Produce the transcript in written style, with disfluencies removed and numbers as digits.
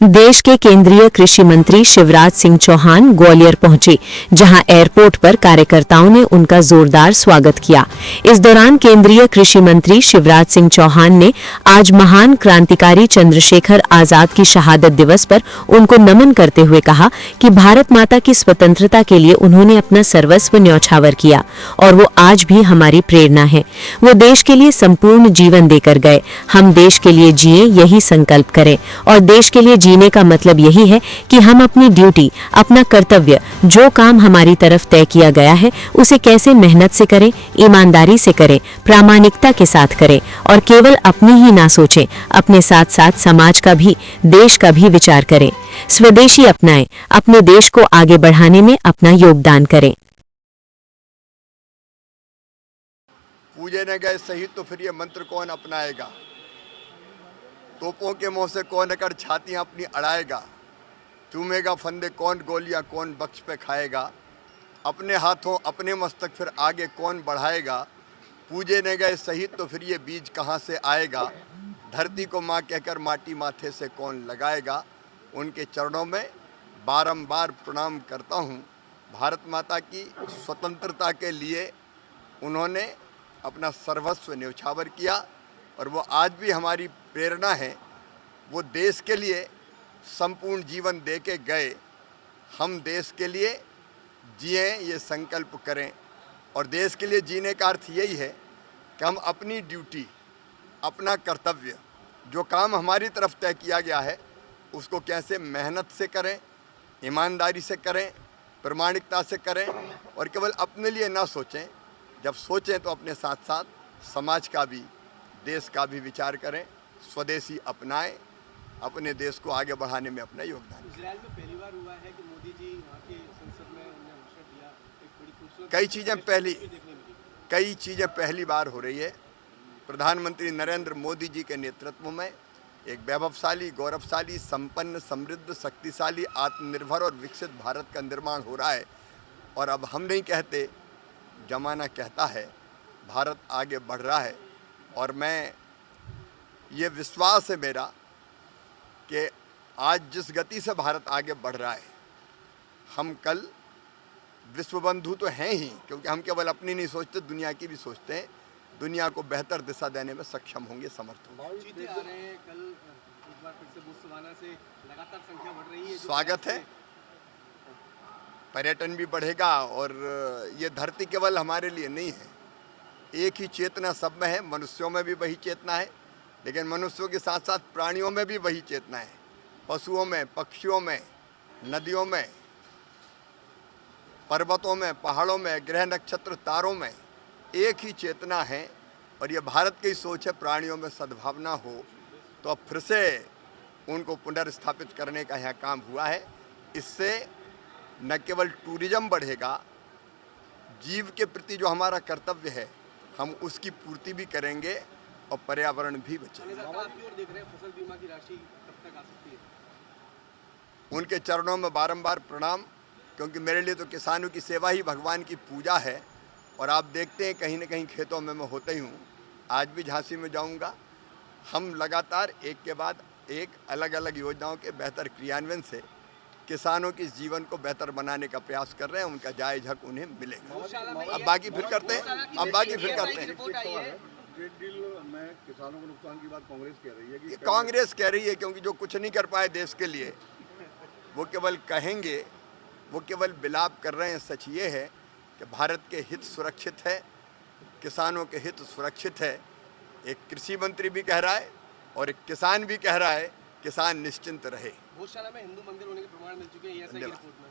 देश के केंद्रीय कृषि मंत्री शिवराज सिंह चौहान ग्वालियर पहुंचे, जहां एयरपोर्ट पर कार्यकर्ताओं ने उनका जोरदार स्वागत किया। इस दौरान केंद्रीय कृषि मंत्री शिवराज सिंह चौहान ने आज महान क्रांतिकारी चंद्रशेखर आजाद की शहादत दिवस पर उनको नमन करते हुए कहा कि भारत माता की स्वतंत्रता के लिए उन्होंने अपना सर्वस्व न्यौछावर किया और वो आज भी हमारी प्रेरणा है। वो देश के लिए संपूर्ण जीवन देकर गए। हम देश के लिए जिए, यही संकल्प करें। और देश के लिए जीने का मतलब यही है कि हम अपनी ड्यूटी, अपना कर्तव्य, जो काम हमारी तरफ तय किया गया है उसे कैसे मेहनत से करें, ईमानदारी से करें, प्रामाणिकता के साथ करें और केवल अपनी ही ना सोचें, अपने साथ साथ समाज का भी, देश का भी विचार करें। स्वदेशी अपनाएं, अपने देश को आगे बढ़ाने में अपना योगदान करें। पूजे न गए शहीद तो फिर ये मंत्र कौन अपनाएगा? तोपों के मुंह से कौन अकड़ छातियां अपनी अड़ाएगा? चूमेगा फंदे कौन, गोलियां कौन बख्श पे खाएगा? अपने हाथों अपने मस्तक फिर आगे कौन बढ़ाएगा? पूजे न गए शहीद तो फिर ये बीज कहाँ से आएगा? धरती को माँ कहकर माटी माथे से कौन लगाएगा? उनके चरणों में बारंबार प्रणाम करता हूँ। भारत माता की स्वतंत्रता के लिए उन्होंने अपना सर्वस्व न्यौछावर किया और वो आज भी हमारी प्रेरणा है। वो देश के लिए संपूर्ण जीवन दे के गए। हम देश के लिए जिए, ये संकल्प करें। और देश के लिए जीने का अर्थ यही है कि हम अपनी ड्यूटी, अपना कर्तव्य, जो काम हमारी तरफ तय किया गया है उसको कैसे मेहनत से करें, ईमानदारी से करें, प्रामाणिकता से करें और केवल अपने लिए ना सोचें। जब सोचें तो अपने साथ साथ समाज का भी, देश का भी विचार करें। स्वदेशी अपनाएं, अपने देश को आगे बढ़ाने में अपना योगदान दें। इजराइल में पहली बार हुआ है कि मोदी जी वहाँ के संसद में उन्होंने भाषण दिया। एक बड़ी खूबसूरत कई चीज़ें पहली बार हो रही है। प्रधानमंत्री नरेंद्र मोदी जी के नेतृत्व में एक वैभवशाली, गौरवशाली, संपन्न, समृद्ध, शक्तिशाली, आत्मनिर्भर और विकसित भारत का निर्माण हो रहा है। और अब हम नहीं कहते, जमाना कहता है, भारत आगे बढ़ रहा है। और मैं, ये विश्वास है मेरा कि आज जिस गति से भारत आगे बढ़ रहा है, हम कल विश्व बंधु तो हैं ही, क्योंकि हम केवल अपनी नहीं सोचते, दुनिया की भी सोचते हैं। दुनिया को बेहतर दिशा देने में सक्षम होंगे, समर्थ होंगे। जीते आ रहे हैं। कल एक बार फिर से बोत्सवाना से लगातार संख्या बढ़ रही है। स्वागत है। पर्यटन भी बढ़ेगा और ये धरती केवल हमारे लिए नहीं है। एक ही चेतना सब में है। मनुष्यों में भी वही चेतना है, लेकिन मनुष्यों के साथ साथ प्राणियों में भी वही चेतना है। पशुओं में, पक्षियों में, नदियों में, पर्वतों में, पहाड़ों में, ग्रह नक्षत्र तारों में एक ही चेतना है। और ये भारत की सोच है, प्राणियों में सद्भावना हो। तो अब फिर से उनको पुनर्स्थापित करने का यहाँ काम हुआ है। इससे न केवल टूरिज्म बढ़ेगा, जीव के प्रति जो हमारा कर्तव्य है हम उसकी पूर्ति भी करेंगे और पर्यावरण भी बचेगा। आपकी ओर देख रहे हैं, फसल बीमा की राशि कब तक आ सकती है? उनके चरणों में बारंबार प्रणाम, क्योंकि मेरे लिए तो किसानों की सेवा ही भगवान की पूजा है। और आप देखते हैं कहीं न कहीं खेतों में मैं होता ही हूँ। आज भी झांसी में जाऊँगा। हम लगातार एक के बाद एक अलग अलग योजनाओं के बेहतर क्रियान्वयन से किसानों के जीवन को बेहतर बनाने का प्रयास कर रहे हैं। उनका जायज़ हक उन्हें मिलेगा। अब बाकी फिर करते हैं। ट्रेड डील में किसानों को नुकसान की बात कांग्रेस कह रही है कि कांग्रेस कह रही है, क्योंकि जो कुछ नहीं कर पाए देश के लिए वो केवल कहेंगे, वो केवल विलाप कर रहे हैं। सच ये है कि भारत के हित सुरक्षित है, किसानों के हित सुरक्षित है। एक कृषि मंत्री भी कह रहा है और एक किसान भी कह रहा है, किसान निश्चिंत रहे। गौशाला में हिंदू मंदिर होने के प्रमाण मिल चुके हैं, ऐसा ही रिपोर्ट में।